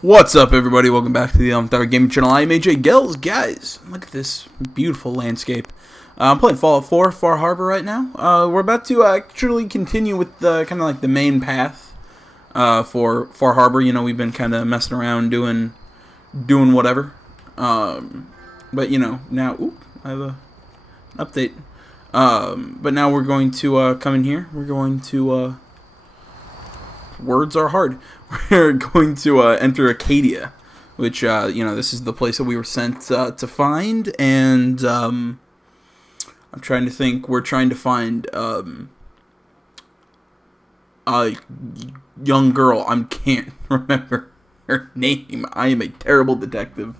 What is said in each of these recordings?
What's up, everybody? Welcome back to the Third Gaming Channel. I'm AJ Gels. Guys, look at this beautiful landscape. I'm playing Fallout 4 Far Harbor right now. We're about to actually continue with the kind of like the main path for Far Harbor. You know, we've been kind of messing around doing whatever. But you know, now I have an update. But now we're going to come in here. We're going to words are hard. We're going to enter Acadia, which, you know, this is the place that we were sent to find, and I'm trying to think. We're trying to find a young girl. I can't remember her name. I am a terrible detective.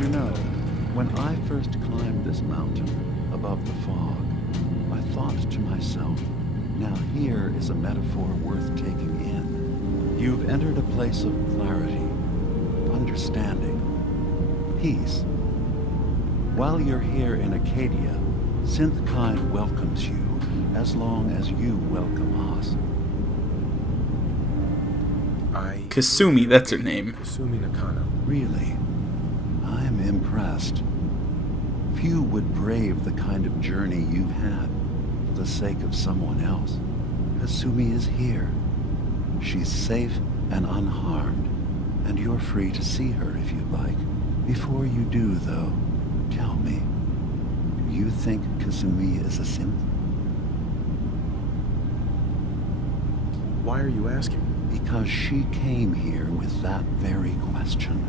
You know, when I first climbed this mountain above the fog, I thought to myself, now here is a metaphor worth taking in. You've entered a place of clarity, understanding, peace. While you're here in Acadia, Synthkind welcomes you as long as you welcome us. Kasumi, that's her name. Kasumi Nakano. Really? I'm impressed. Few would brave the kind of journey you've had for the sake of someone else. Kasumi is here. She's safe and unharmed, and you're free to see her if you'd like. Before you do, though, tell me, do you think Kasumi is a synth? Why are you asking? Because she came here with that very question.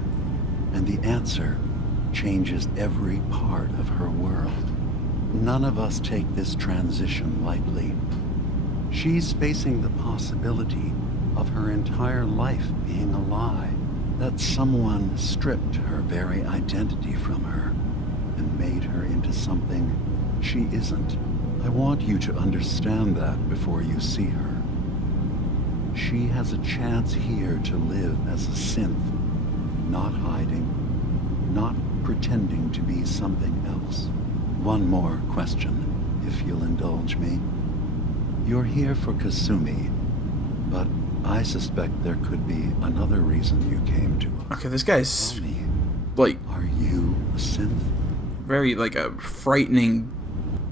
And the answer changes every part of her world. None of us take this transition lightly. She's facing the possibility of her entire life being a lie, that someone stripped her very identity from her and made her into something she isn't. I want you to understand that before you see her. She has a chance here to live as a synth, not hiding, not pretending to be something else. One more question, if you'll indulge me. You're here for Kasumi, but I suspect there could be another reason you came to us. Okay, this guy's Tell me, like are you a synth? very like a frightening,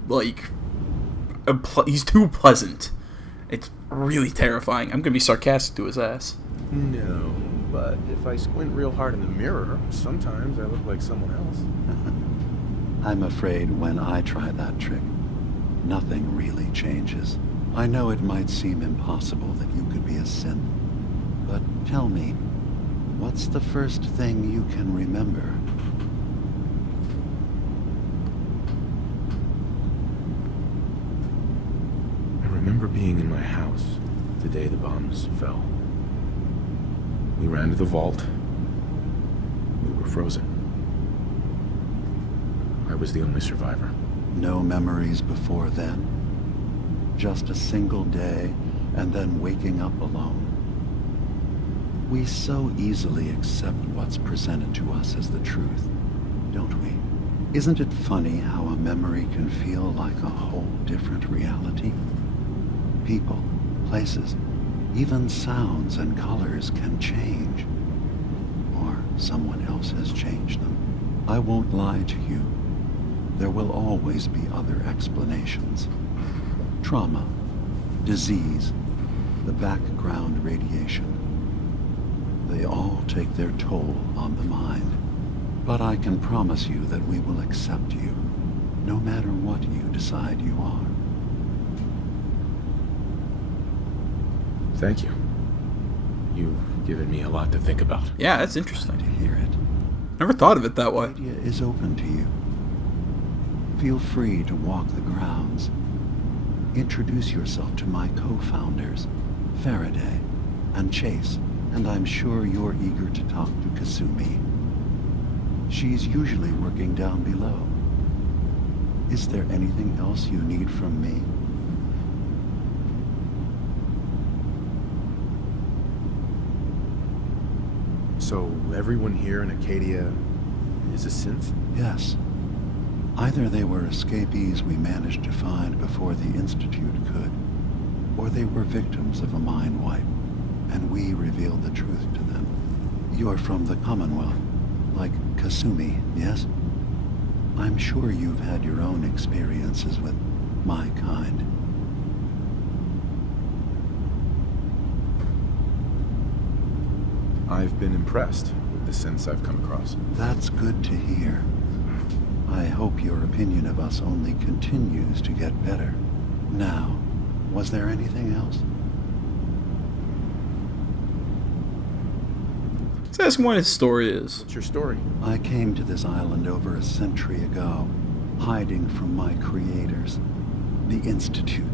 like he's too pleasant. It's really terrifying. I'm gonna be sarcastic to his ass. No, but if I squint real hard in the mirror, sometimes I look like someone else. I'm afraid when I try that trick, nothing really changes. I know it might seem impossible that you could be a synth, but tell me, what's the first thing you can remember? I remember being in my house the day the bombs fell. We ran to the vault. We were frozen. I was the only survivor. No memories before then? Just a single day, and then waking up alone? We so easily accept what's presented to us as the truth, don't we? Isn't it funny how a memory can feel like a whole different reality? People, places, even sounds and colors can change. Or someone else has changed them. I won't lie to you. There will always be other explanations. Trauma, disease, the background radiation. They all take their toll on the mind. But I can promise you that we will accept you, no matter what you decide you are. Thank you. You've given me a lot to think about. Yeah, that's To interesting. hear it. Never thought of it that way. The idea is open to you. Feel free to walk the grounds. Introduce yourself to my co-founders, Faraday and Chase, and I'm sure you're eager to talk to Kasumi. She's usually working down below. Is there anything else you need from me? So everyone here in Acadia is a synth? Yes, Either they were escapees we managed to find before the Institute could, or they were victims of a mind wipe, and we revealed the truth to them. You're from the Commonwealth, like Kasumi, yes? I'm sure you've had your own experiences with my kind. I've been impressed with the synths I've come across. That's good to hear. I hope your opinion of us only continues to get better. Now, was there anything else? Let's ask him what his story is. What's your story? I came to this island over a century ago, hiding from my creators, the Institute.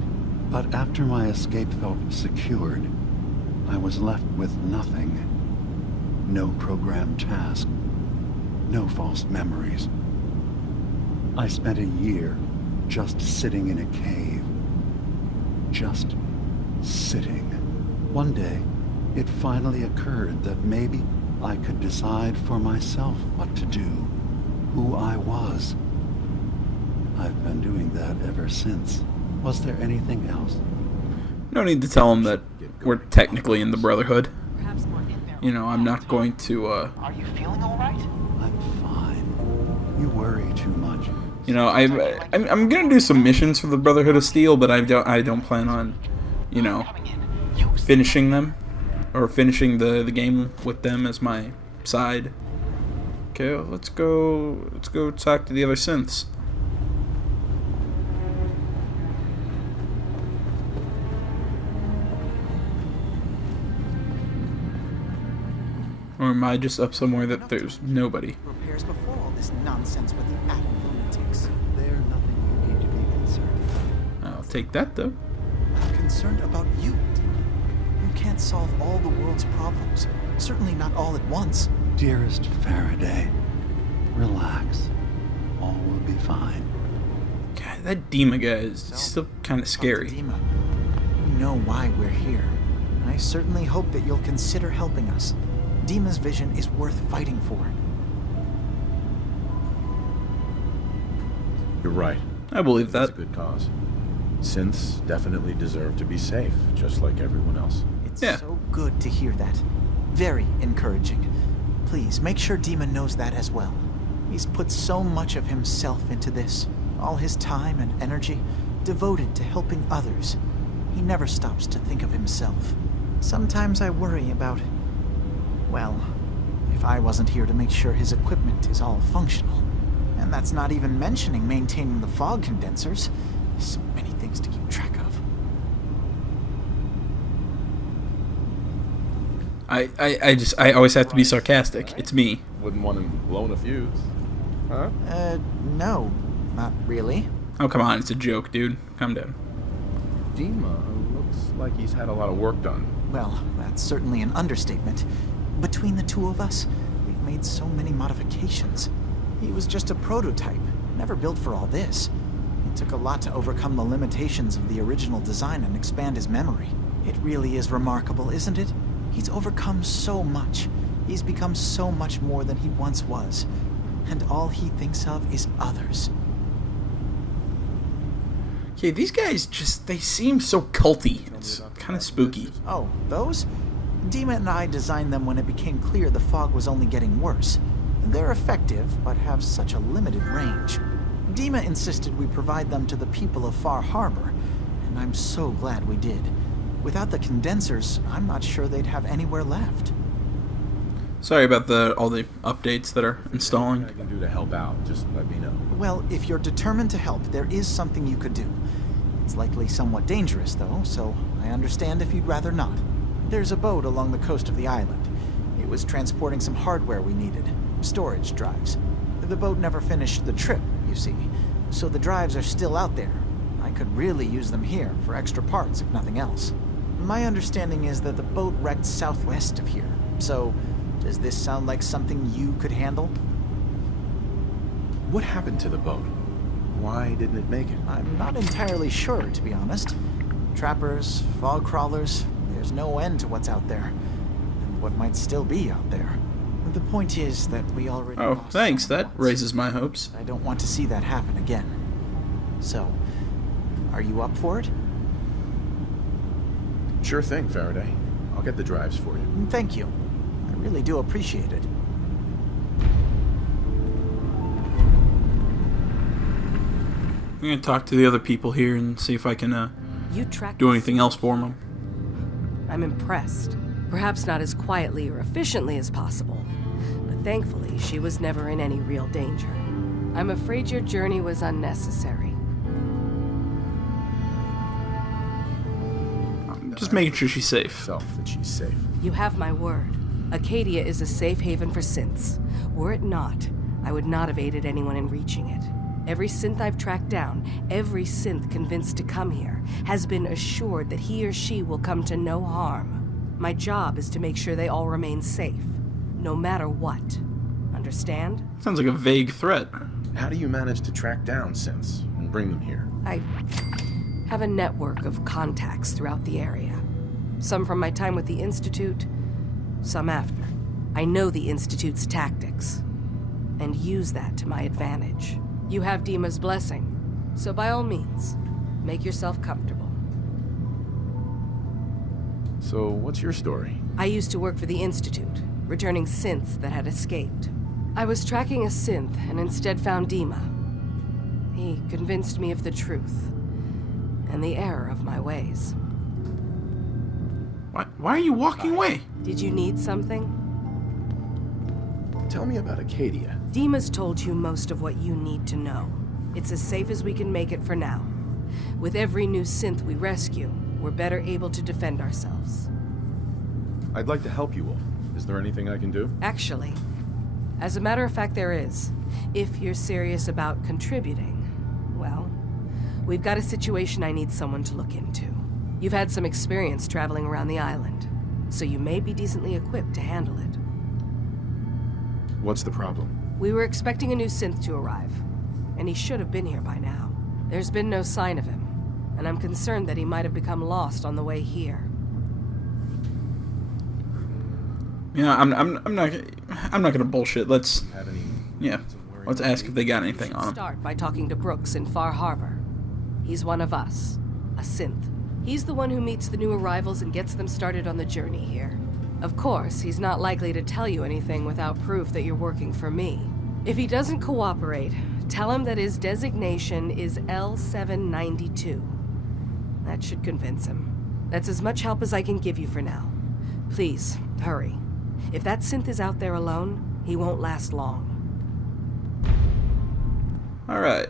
But after my escape felt secured, I was left with nothing. No programmed task, no false memories. I spent a year just sitting in a cave. Just sitting. One day, it finally occurred that maybe I could decide for myself what to do, who I was. I've been doing that ever since. Was there anything else? No need to tell him that we're technically in the Brotherhood. You know, I'm not going to, Are you feeling all right? I'm fine. You worry too much. you know, I'm gonna do some missions for the Brotherhood of Steel, but I don't plan on, you know, finishing them, or finishing the game with them as my side. Okay, let's go talk to the other synths. Or am I just up somewhere that there's nobody? Repairs before all this nonsense with the atom lunatics. There's nothing you need to be concerned about. I'll take that though. I'm concerned about you. You can't solve all the world's problems. Certainly not all at once. Dearest Faraday, relax. All will be fine. God, that Dima guy is still kind of scary. Dima, you know why we're here. I certainly hope that you'll consider helping us. Dima's vision is worth fighting for. You're right. I believe That's a that. good cause. Synths definitely deserve to be safe, just like everyone else. It's Yeah. so good to hear that. Very encouraging. Please, make sure Dima knows that as well. He's put so much of himself into this. All his time and energy devoted to helping others. He never stops to think of himself. Sometimes I worry about... well, if I wasn't here to make sure his equipment is all functional. And that's not even mentioning maintaining the fog condensers. So many things to keep track of. I always have to be sarcastic. It's me. Wouldn't want him blown a fuse. Huh? No, not really. Oh, come on. It's a joke, dude. Calm down. Dima looks like he's had a lot of work done. Well, that's certainly an understatement. Between the two of us, we've made so many modifications. He was just a prototype, never built for all this. It took a lot to overcome the limitations of the original design and expand his memory. It really is remarkable, isn't it? He's overcome so much. He's become so much more than he once was. And all he thinks of is others. Okay, these guys they seem so culty. It's kind of spooky. Oh, those? Dima and I designed them when it became clear the fog was only getting worse. They're effective, but have such a limited range. Dima insisted we provide them to the people of Far Harbor, and I'm so glad we did. Without the condensers, I'm not sure they'd have anywhere left. Sorry about all the updates that are installing. I can do to help out. Just let me know. Well, if you're determined to help, there is something you could do. It's likely somewhat dangerous, though, so I understand if you'd rather not. There's a boat along the coast of the island. It was transporting some hardware we needed. Storage drives. The boat never finished the trip, you see, so the drives are still out there. I could really use them here for extra parts, if nothing else. My understanding is that the boat wrecked southwest of here, so does this sound like something you could handle? What happened to the boat? Why didn't it make it? I'm not entirely sure, to be honest. Trappers, fog crawlers, there's no end to what's out there, and what might still be out there. The point is that we already Oh, lost thanks. someone That once. raises my hopes. I don't want to see that happen again. So, are you up for it? Sure thing, Faraday. I'll get the drives for you. Thank you. I really do appreciate it. I'm gonna talk to the other people here and see if I can You tracked do the anything else for them. I'm impressed. Perhaps not as quietly or efficiently as possible, but thankfully she was never in any real danger. I'm afraid your journey was unnecessary. Just making sure she's safe. Self that she's safe. You have my word. Acadia is a safe haven for synths. Were it not, I would not have aided anyone in reaching it. Every synth I've tracked down, every synth convinced to come here, has been assured that he or she will come to no harm. My job is to make sure they all remain safe, no matter what. Understand? Sounds like a vague threat. How do you manage to track down synths and bring them here? I have a network of contacts throughout the area. Some from my time with the Institute, some after. I know the Institute's tactics, and use that to my advantage. You have Dima's blessing, so by all means, make yourself comfortable. So, what's your story? I used to work for the Institute, returning synths that had escaped. I was tracking a synth and instead found Dima. He convinced me of the truth and the error of my ways. Why are you walking away? Did you need something? Tell me about Acadia. Dima's told you most of what you need to know. It's as safe as we can make it for now. With every new synth we rescue, we're better able to defend ourselves. I'd like to help you all. Is there anything I can do? Actually, as a matter of fact, there is. If you're serious about contributing, well, we've got a situation I need someone to look into. You've had some experience traveling around the island, so you may be decently equipped to handle it. What's the problem? We were expecting a new synth to arrive, and he should have been here by now. There's been no sign of him, and I'm concerned that he might have become lost on the way here. Yeah, I'm not gonna bullshit. Let's Have any let's ask if they got anything on him. Start by talking to Brooks in Far Harbor. He's one of us, a synth. He's the one who meets the new arrivals and gets them started on the journey here. Of course, he's not likely to tell you anything without proof that you're working for me. If he doesn't cooperate, tell him that his designation is L792. That should convince him. That's as much help as I can give you for now. Please, hurry. If that synth is out there alone, he won't last long. Alright.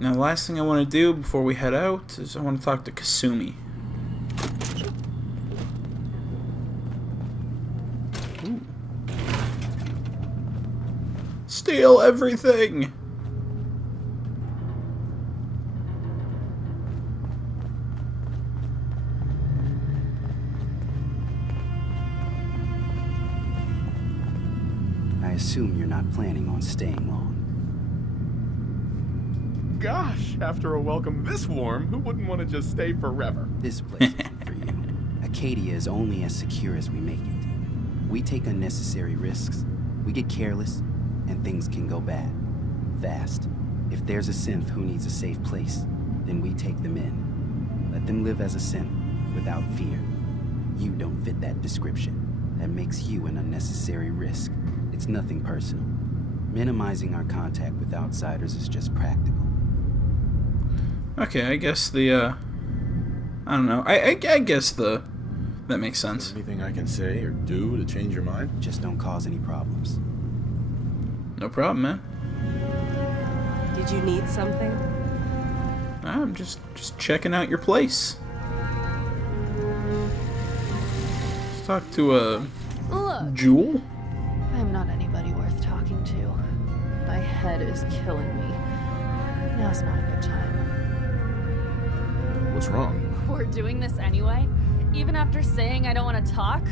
Now, the last thing I want to do before we head out is I want to talk to Kasumi. Ooh. Steal everything! I assume you're not planning on staying long. Gosh, after a welcome this warm, who wouldn't want to just stay forever? This place isn't for you. Acadia is only as secure as we make it. We take unnecessary risks, we get careless, and things can go bad. Fast. If there's a synth who needs a safe place, then we take them in. Let them live as a synth, without fear. You don't fit that description. That makes you an unnecessary risk. It's nothing personal. Minimizing our contact with outsiders is just practical. Okay, I guess I don't know. I guess that makes sense. Anything I can say or do to change your mind? Just don't cause any problems. No problem, man. Did you need something? I'm just checking out your place. Let's talk to Look, Jewel. I'm not anybody worth talking to. My head is killing me. Now's not a good time. What's wrong? We're doing this anyway? Even after saying I don't want to talk?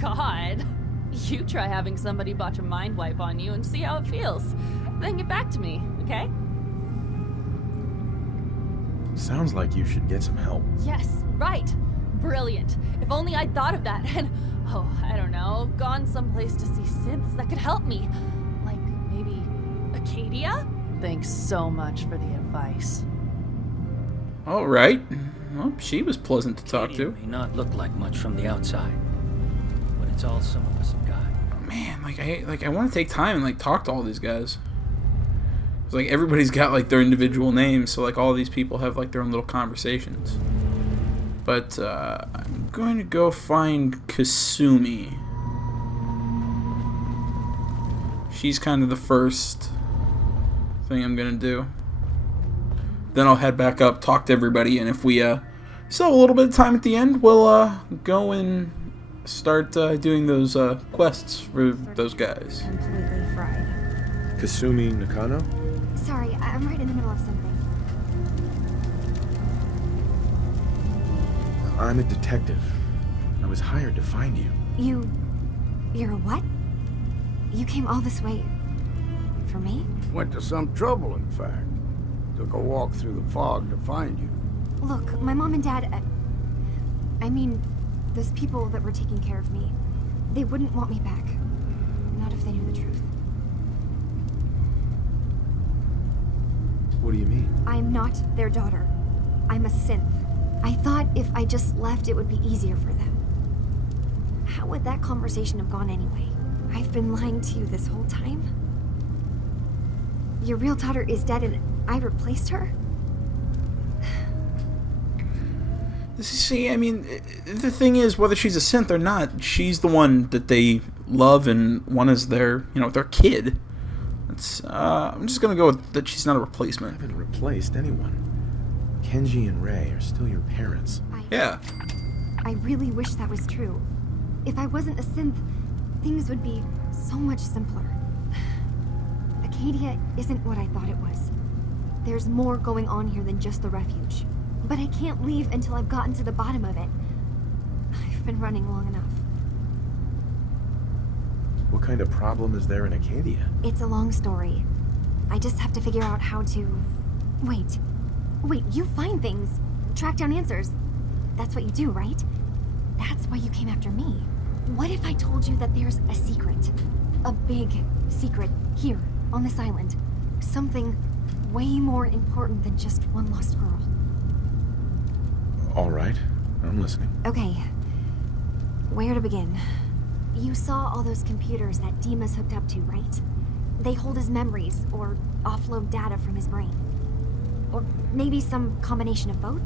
God. You try having somebody botch a mind wipe on you and see how it feels. Then get back to me, okay? Sounds like you should get some help. Yes, right. brilliant. If only I'd thought of that and, oh, I don't know, gone someplace to see synths that could help me. Like, maybe Acadia? Thanks so much for the advice. All right. Well, she was pleasant to talk Acadia to. may not look like much from the outside, but it's all some of us have got. Man, I want to take time and talk to all these guys. It's like everybody's got their individual names, so all these people have their own little conversations. But I'm going to go find Kasumi. She's kind of the first thing I'm gonna do. Then I'll head back up, talk to everybody, and if we still have a little bit of time at the end, we'll go and start doing those quests for those guys. Completely fried. Kasumi Nakano? Sorry, I'm right in the middle of something. I'm a detective. I was hired to find you. You're a what? You came all this way for me? Went to some trouble, in fact. Took a walk through the fog to find you. Look, my mom and dad, I mean, those people that were taking care of me, they wouldn't want me back. Not if they knew the truth. What do you mean? I'm not their daughter. I'm a synth. I thought if I just left, it would be easier for them. How would that conversation have gone anyway? I've been lying to you this whole time? Your real daughter is dead and I replaced her? See, I mean, the thing is, whether she's a synth or not, she's the one that they love and want as their, their kid. I'm just gonna go with that she's not a I replacement. haven't replaced anyone. Kenji and Rei are still your parents. Yeah. I really wish that was true. If I wasn't a synth, things would be so much simpler. Acadia isn't what I thought it was. There's more going on here than just the refuge. But I can't leave until I've gotten to the bottom of it. I've been running long enough. What kind of problem is there in Acadia? It's a long story. I just have to figure out how to... Wait, you find things. Track down answers. That's what you do, right? That's why you came after me. What if I told you that there's a secret? A big secret here, on this island. Something way more important than just one lost girl. All right, I'm listening. Okay. Where to begin? You saw all those computers that Dima's hooked up to, right? They hold his memories, or offload data from his brain. Or maybe some combination of both?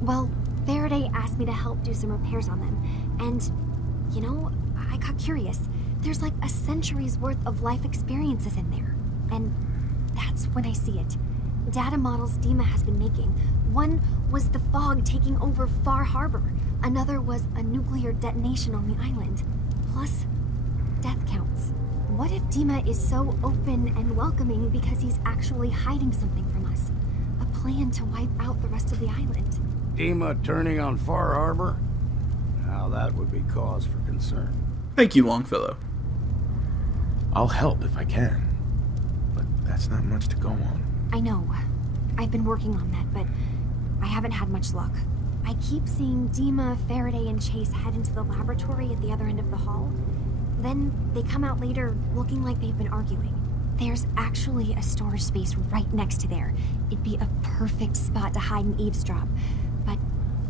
Well, Faraday asked me to help do some repairs on them, and, I got curious. There's like a century's worth of life experiences in there. And that's when I see it. Data models Dima has been making. One was the fog taking over Far Harbor. Another was a nuclear detonation on the island. Plus, death counts. What if Dima is so open and welcoming because he's actually hiding something from us? A plan to wipe out the rest of the island. Dima turning on Far Harbor? Now that would be cause for concern. Thank you, Longfellow. I'll help if I can, but that's not much to go on. I know. I've been working on that, but I haven't had much luck. I keep seeing Dima, Faraday, and Chase head into the laboratory at the other end of the hall. Then they come out later looking like they've been arguing. There's actually a storage space right next to there. It'd be a perfect spot to hide and eavesdrop, but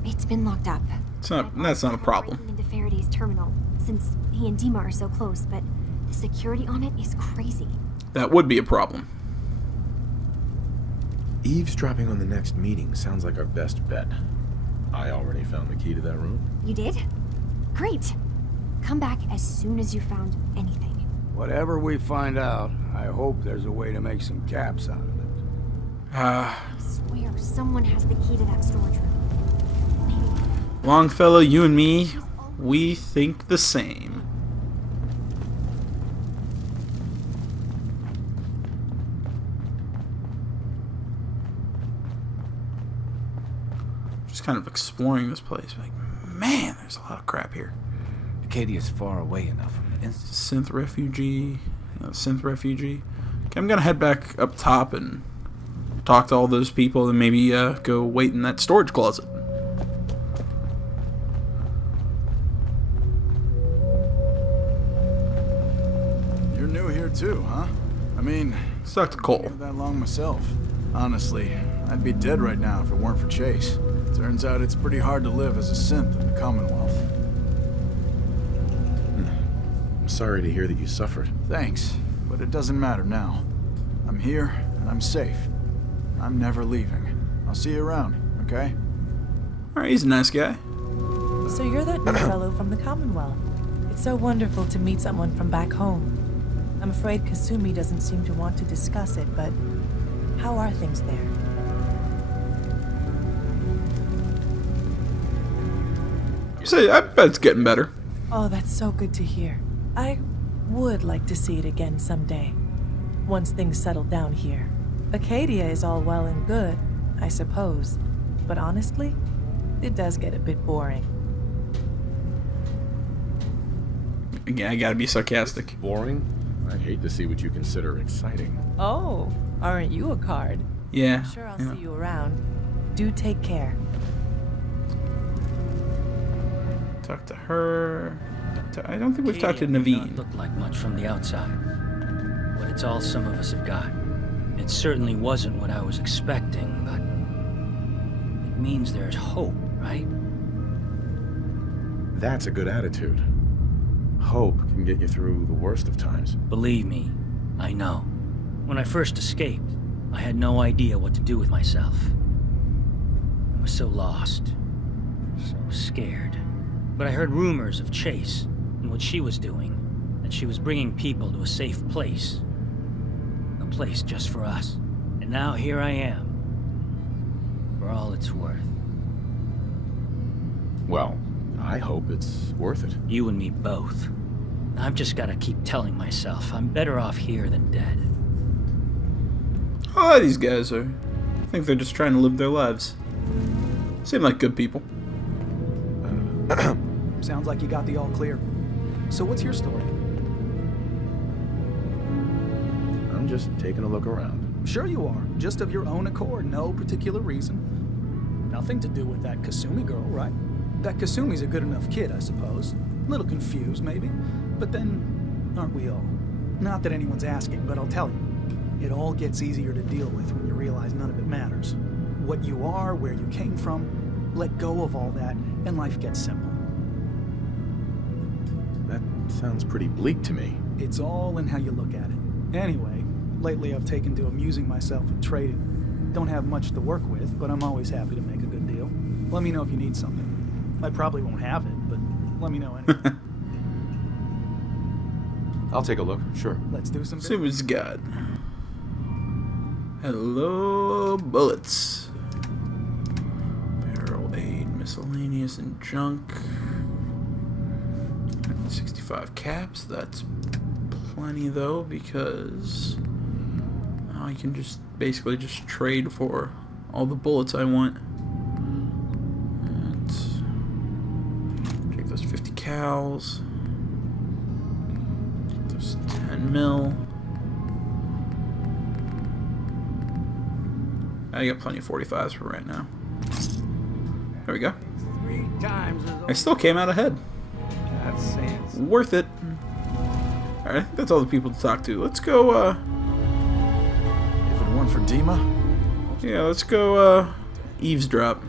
it's been locked up. That's not a problem. Breaking into Faraday's terminal, since he and Dima are so close, but the security on it is crazy. That would be a problem. Eavesdropping on the next meeting sounds like our best bet. I already found the key to that room. You did? Great. Come back as soon as you found anything. Whatever we find out, I hope there's a way to make some caps out of it. I swear someone has the key to that storage room. Maybe. Longfellow, you and me, we think the same. Just kind of exploring this place. Man, there's a lot of crap here. Acadia's far away enough from the instance. Synth refugee. Okay, I'm gonna head back up top and talk to all those people and maybe go wait in that storage closet. too, huh? I mean, Let's talk to Cole. lived that long myself. Honestly, I'd be dead right now if it weren't for Chase. Turns out it's pretty hard to live as a synth in the Commonwealth. I'm sorry to hear that you suffered. Thanks, but it doesn't matter now. I'm here, and I'm safe. I'm never leaving. I'll see you around, okay? Alright, he's a nice guy. So you're that new fellow from the Commonwealth. It's so wonderful to meet someone from back home. I'm afraid Kasumi doesn't seem to want to discuss it, but how are things there? So I bet it's getting better. Oh, that's so good to hear. I would like to see it again someday, once things settle down here. Acadia is all well and good, I suppose, but honestly, it does get a bit boring. Again, I gotta be sarcastic. Boring? I hate to see what you consider exciting. Oh, aren't you a card? Yeah. I'm sure I'll yeah. see you around. Do take care. Talk to her. I don't think we've talked to Acadia may not Naveen. look like much from the outside, but it's all some of us have got. It certainly wasn't what I was expecting, but it means there's hope, right? That's a good attitude. Hope can get you through the worst of times. Believe me, I know. When I first escaped, I had no idea what to do with myself. I was so lost, so scared. But I heard rumors of Chase and what she was doing, that she was bringing people to a safe place. A place just for us. And now here I am, for all it's worth. Well, I hope it's worth it. You and me both. I've just got to keep telling myself I'm better off here than dead. Oh, these guys are. I think they're just trying to live their lives. Seem like good people. Sounds like you got the all clear. So what's your story? I'm just taking a look around. Sure you are. Just of your own accord. No particular reason. Nothing to do with that Kasumi girl, right? That Kasumi's a good enough kid, I suppose. A little confused, maybe. But then, aren't we all? Not that anyone's asking, but I'll tell you. It all gets easier to deal with when you realize none of it matters. What you are, where you came from, let go of all that, and life gets simple. That sounds pretty bleak to me. It's all in how you look at it. Anyway, lately I've taken to amusing myself with trading. Don't have much to work with, but I'm always happy to make a good deal. Let me know if you need something. I probably won't have it, but let me know anyway. I'll take a look, sure. Let's do some See what he's got. Hello, bullets. Barrel aid, miscellaneous, and junk. 65 caps. That's plenty though, because I can just basically just trade for all the bullets I want. Let's take those 50 cals. Take those 10 mil. I got plenty of 45s for right now. There we go. 3 times as I still came out ahead. That's sense. Worth it. Alright, that's all the people to talk to. Let's go, If it weren't for Dima, yeah, let's go, eavesdrop.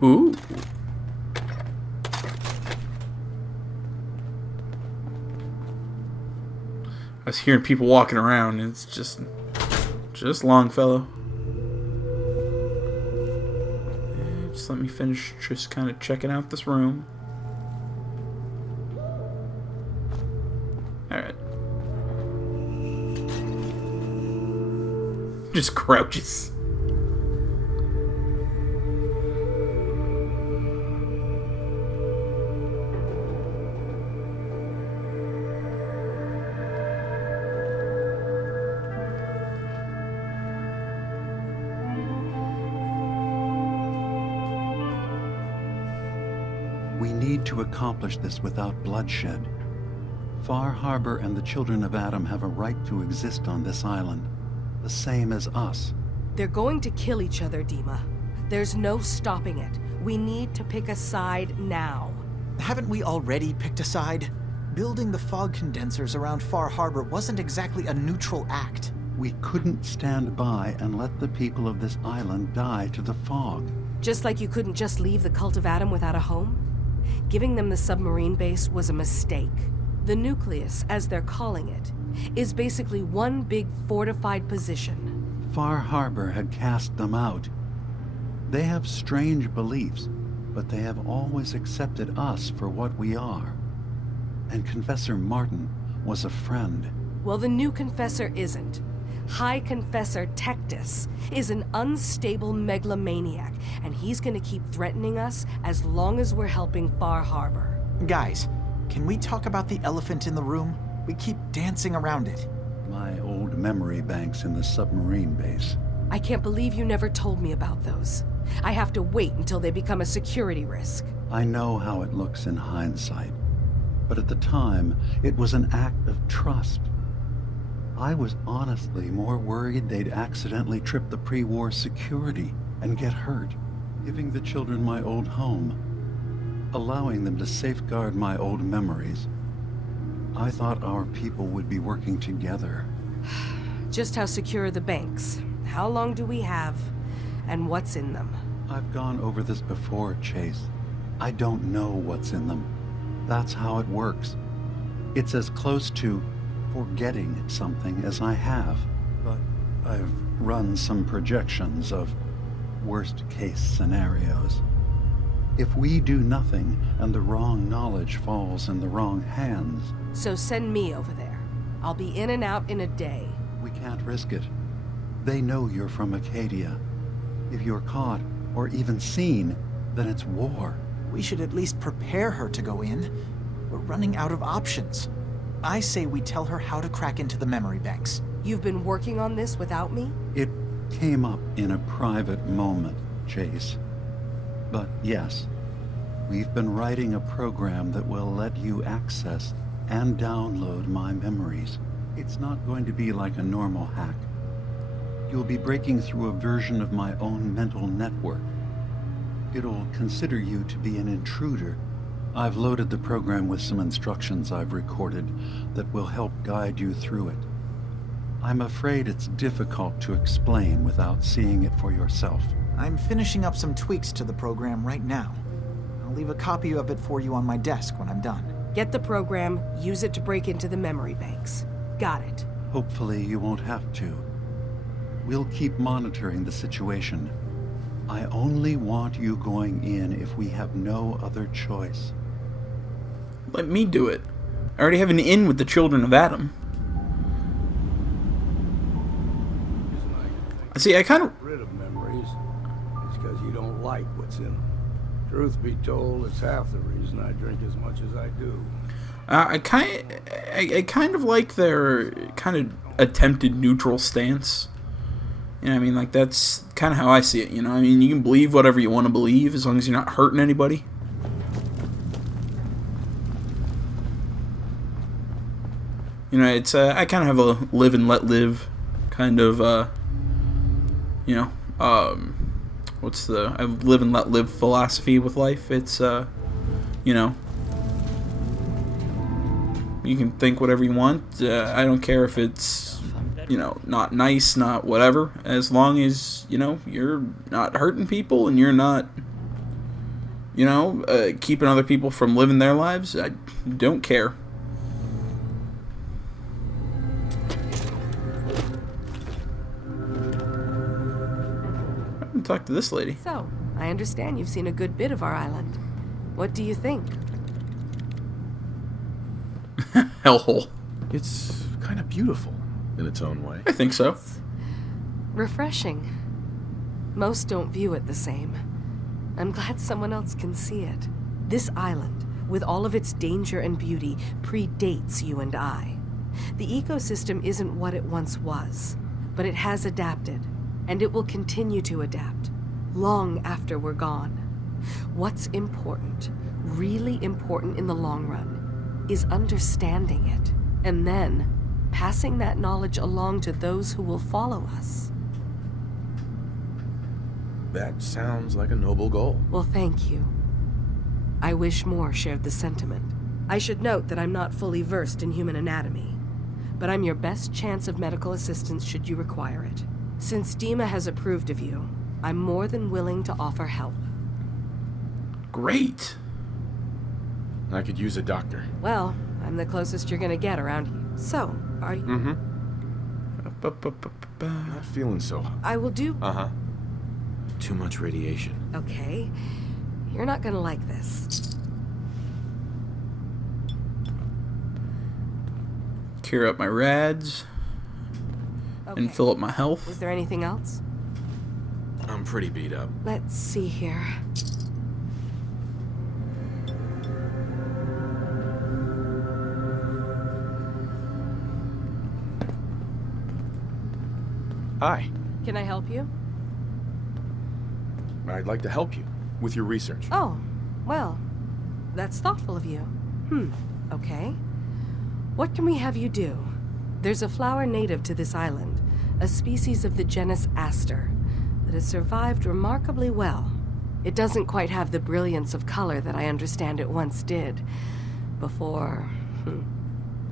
Ooh. I was hearing people walking around, and it's just Longfellow. Just let me finish just kind of checking out this room. Alright. Just crouches. We need to accomplish this without bloodshed. Far Harbor and the children of Adam have a right to exist on this island, the same as us. They're going to kill each other, Dima. There's no stopping it. We need to pick a side now. Haven't we already picked a side? Building the fog condensers around Far Harbor wasn't exactly a neutral act. We couldn't stand by and let the people of this island die to the fog. Just like you couldn't just leave the Cult of Adam without a home? Giving them the submarine base was a mistake. The nucleus, as they're calling it, is basically one big fortified position. Far Harbor had cast them out. They have strange beliefs, but they have always accepted us for what we are. And Confessor Martin was a friend. Well, the new Confessor isn't. High Confessor Tectus is an unstable megalomaniac, and he's gonna keep threatening us as long as we're helping Far Harbor. Guys, can we talk about the elephant in the room? We keep dancing around it. My old memory banks in the submarine base. I can't believe you never told me about those. I have to wait until they become a security risk. I know how it looks in hindsight, but at the time, it was an act of trust. I was honestly more worried they'd accidentally trip the pre-war security and get hurt. Giving the children my old home, allowing them to safeguard my old memories. I thought our people would be working together. Just how secure are the banks? How long do we have? And what's in them? I've gone over this before, Chase. I don't know what's in them. That's how it works. It's as close to forgetting something as I have. But I've run some projections of worst-case scenarios. If we do nothing and the wrong knowledge falls in the wrong hands... So send me over there. I'll be in and out in a day. We can't risk it. They know you're from Acadia. If you're caught, or even seen, then it's war. We should at least prepare her to go in. We're running out of options. I say we tell her how to crack into the memory banks. You've been working on this without me? It came up in a private moment, Chase. But yes, we've been writing a program that will let you access and download my memories. It's not going to be like a normal hack. You'll be breaking through a version of my own mental network. It'll consider you to be an intruder. I've loaded the program with some instructions I've recorded that will help guide you through it. I'm afraid it's difficult to explain without seeing it for yourself. I'm finishing up some tweaks to the program right now. I'll leave a copy of it for you on my desk when I'm done. Get the program, use it to break into the memory banks. Got it. Hopefully you won't have to. We'll keep monitoring the situation. I only want you going in if we have no other choice. Let me do it. I already have an in with the children of Adam. See, I kind of... rid of memories. It's because you don't like what's in them. Truth be told, it's half the reason I drink as much as I do. I kind of like their kind of attempted neutral stance. You know, I mean, like, that's kind of how I see it, you know? I mean, you can believe whatever you want to believe as long as you're not hurting anybody. You know, it's, I kind of have a live and let live kind of, you know, I live and let live philosophy with life. It's, you know, you can think whatever you want. I don't care if it's, you know, not nice, not whatever, as long as, you know, you're not hurting people and you're not, you know, keeping other people from living their lives. I don't care. Talk to this lady. So, I understand you've seen a good bit of our island. What do you think? Hellhole. It's kind of beautiful in its own way. I think so. It's refreshing. Most don't view it the same. I'm glad someone else can see it. This island, with all of its danger and beauty, predates you and I. The ecosystem isn't what it once was, but it has adapted. And it will continue to adapt, long after we're gone. What's important, really important in the long run is understanding it, and then passing that knowledge along to those who will follow us. That sounds like a noble goal. Well, thank you. I wish more shared the sentiment. I should note that I'm not fully versed in human anatomy, but I'm your best chance of medical assistance should you require it. Since Dima has approved of you, I'm more than willing to offer help. Great. I could use a doctor. Well, I'm the closest you're gonna get around here. So, are you? Mm-hmm. Not feeling so hot. I will do... Uh-huh. Too much radiation. Okay. You're not gonna like this. Cure up my rads. Okay. And fill up my health. Was there anything else? I'm pretty beat up. Let's see here. Hi. Can I help you? I'd like to help you with your research. Oh, well, that's thoughtful of you. Okay. What can we have you do? There's a flower native to this island, a species of the genus Aster, that has survived remarkably well. It doesn't quite have the brilliance of color that I understand it once did. Before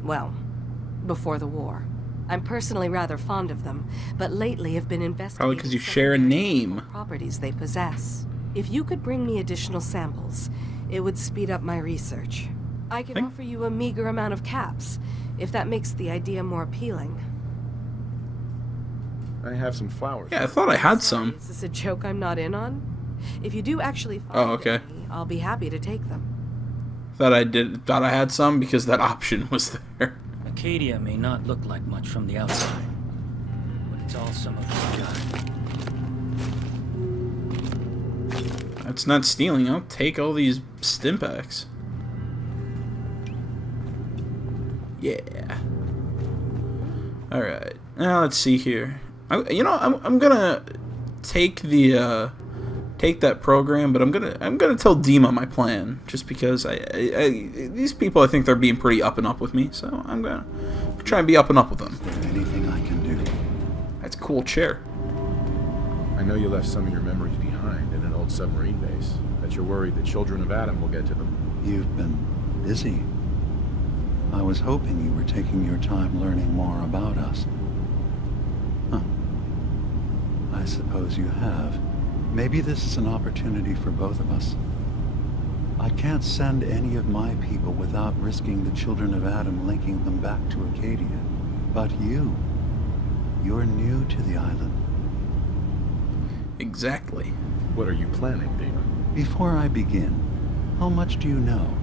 the war. I'm personally rather fond of them, but lately have been investigating... Probably because you share a name. ...properties they possess. If you could bring me additional samples, it would speed up my research. I can offer you a meager amount of caps, if that makes the idea more appealing. I have some flowers. Yeah, I thought I had some. Is this a joke I'm not in on? If you do actually find okay. any, I'll be happy to take them. Thought I had some because that option was there. Acadia may not look like much from the outside, but it's all some of what got. That's not stealing. I'll take all these stimpaks. Yeah. All right. Now let's see here. I'm gonna take that program, but I'm gonna tell Dima my plan, just because these people, I think they're being pretty up and up with me, so I'm gonna try and be up and up with them. Is there anything I can do? That's a cool chair. I know you left some of your memories behind in an old submarine base. That you're worried the children of Adam will get to them. You've been busy. I was hoping you were taking your time learning more about us. Huh. I suppose you have. Maybe this is an opportunity for both of us. I can't send any of my people without risking the children of Adam linking them back to Acadia. But you're new to the island. Exactly. What are you planning, Dima? Before I begin, how much do you know?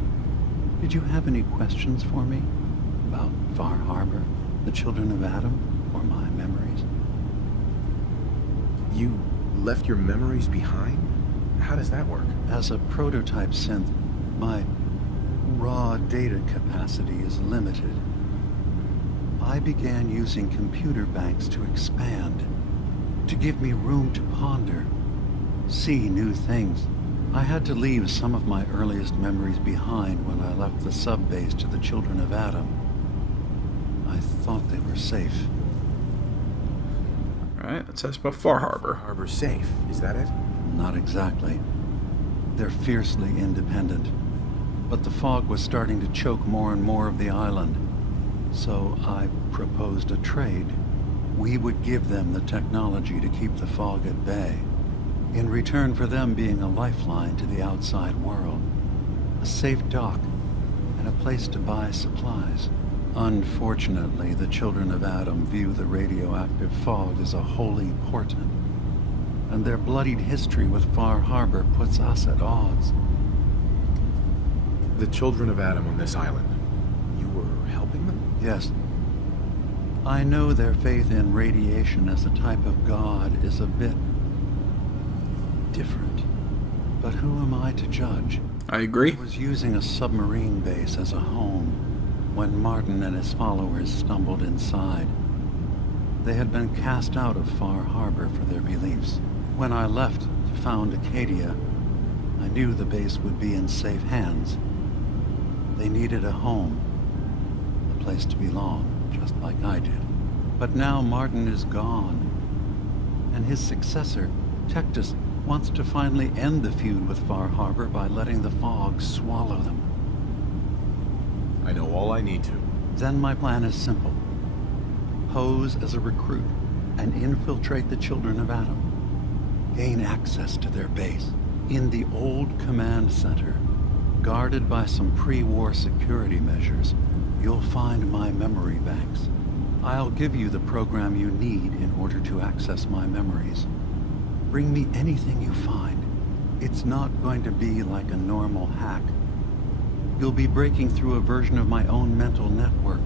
Did you have any questions for me? About Far Harbor, the children of Adam, or my memories? You left your memories behind? How does that work? As a prototype synth, my raw data capacity is limited. I began using computer banks to expand, to give me room to ponder, see new things. I had to leave some of my earliest memories behind when I left the sub-base to the children of Adam. I thought they were safe. Alright, it says about Far Harbor. Harbor safe, is that it? Not exactly. They're fiercely independent. But the fog was starting to choke more and more of the island. So I proposed a trade. We would give them the technology to keep the fog at bay, in return for them being a lifeline to the outside world, a safe dock, and a place to buy supplies. Unfortunately, the children of Adam view the radioactive fog as a holy portent, and their bloodied history with Far Harbor puts us at odds. The children of Adam on this island, you were helping them? Yes. I know their faith in radiation as a type of god is a bit different. But who am I to judge? I agree. I was using a submarine base as a home when Martin and his followers stumbled inside. They had been cast out of Far Harbor for their beliefs. When I left to found Acadia, I knew the base would be in safe hands. They needed a home, a place to belong, just like I did. But now Martin is gone, and his successor, Tectus, wants to finally end the feud with Far Harbor by letting the fog swallow them. I know all I need to. Then my plan is simple. Pose as a recruit and infiltrate the Children of Adam. Gain access to their base in the old command center. Guarded by some pre-war security measures, you'll find my memory banks. I'll give you the program you need in order to access my memories. Bring me anything you find. It's not going to be like a normal hack. You'll be breaking through a version of my own mental network.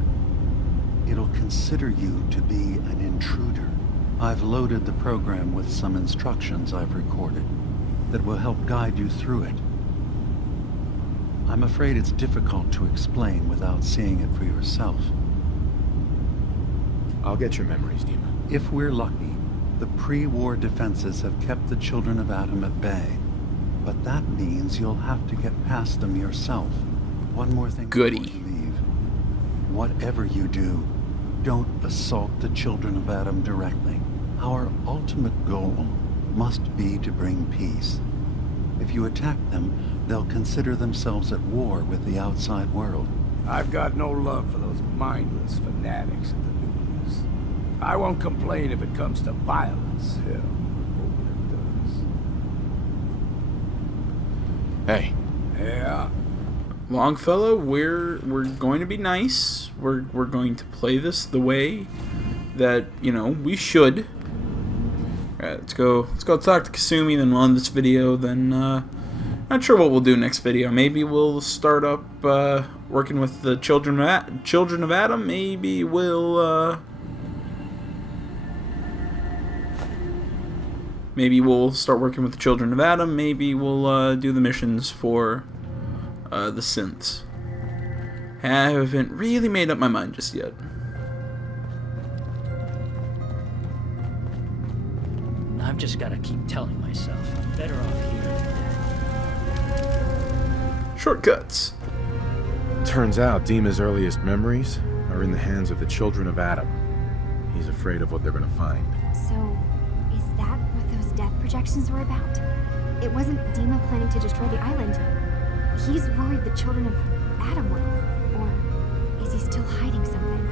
It'll consider you to be an intruder. I've loaded the program with some instructions I've recorded that will help guide you through it. I'm afraid it's difficult to explain without seeing it for yourself. I'll get your memories, Dima. If we're lucky, the pre-war defenses have kept the Children of Adam at bay. But that means you'll have to get past them yourself. One more thing before you leave. Whatever you do, don't assault the Children of Adam directly. Our ultimate goal must be to bring peace. If you attack them, they'll consider themselves at war with the outside world. I've got no love for those mindless fanatics at the news. I won't complain if it comes to violence. Hell, hope it does. Hey. Yeah? Longfellow, we're going to be nice. We're going to play this the way that, you know, we should. Alright, let's go talk to Kasumi, then we'll end this video, then not sure what we'll do next video. Maybe we'll start up working with the Children of Adam. Maybe we'll start working with the Children of Adam. Maybe we'll do the missions for the synths. Haven't really made up my mind just yet. I've just got to keep telling myself I'm better off here. Shortcuts. Turns out Dima's earliest memories are in the hands of the Children of Adam. He's afraid of what they're going to find. So, is that what those death projections were about? It wasn't Dima planning to destroy the island. He's worried the Children of Adam will. Or is he still hiding something?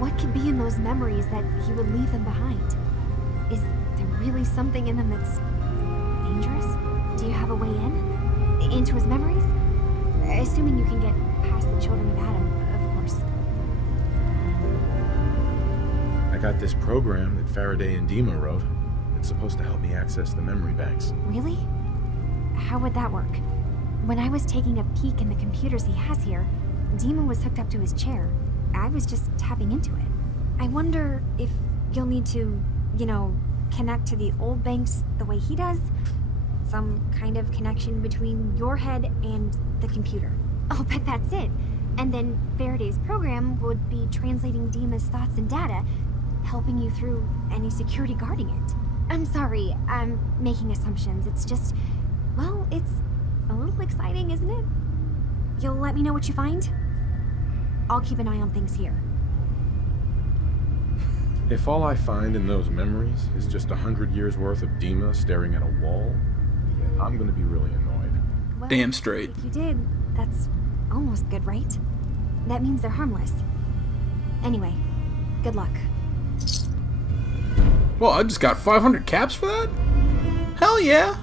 What could be in those memories that he would leave them behind? Is there really something in them that's dangerous? Do you have a way in? Into his memories? Assuming you can get past the Children of Adam, of course. I got this program that Faraday and Dima wrote. It's supposed to help me access the memory banks. Really? How would that work? When I was taking a peek in the computers he has here, Dima was hooked up to his chair. I was just tapping into it. I wonder if you'll need to, you know, connect to the old banks the way he does? Some kind of connection between your head and the computer. I'll bet that's it. And then Faraday's program would be translating Dima's thoughts and data, helping you through any security guarding it. I'm sorry, I'm making assumptions. It's just, well, it's a little exciting, isn't it? You'll let me know what you find? I'll keep an eye on things here. If all I find in those memories is just 100 years worth of Dima staring at a wall, yeah, I'm gonna be really annoyed. Well, damn straight. If you did, that's almost good, right? That means they're harmless. Anyway, good luck. Well, I just got 500 caps for that? Hell yeah!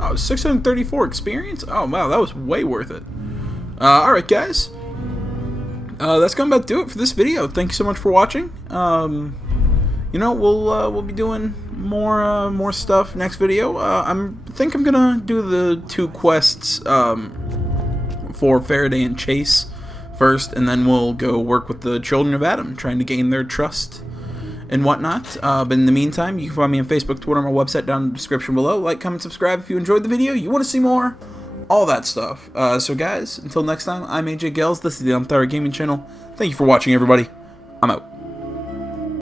Oh, 634 experience? Oh, wow, that was way worth it. Alright, guys. That's going to do it for this video. Thank you so much for watching. You know, we'll be doing more stuff next video. I think I'm gonna do the 2 quests for Faraday and Chase first, and then we'll go work with the Children of Adam, trying to gain their trust and whatnot. But in the meantime, you can find me on Facebook, Twitter, and my website down in the description below. Like, comment, subscribe if you enjoyed the video, you want to see more, all that stuff. So guys, until next time, I'm AJ Gels. This is the Acadia Gaming Channel. Thank you for watching, everybody. I'm out.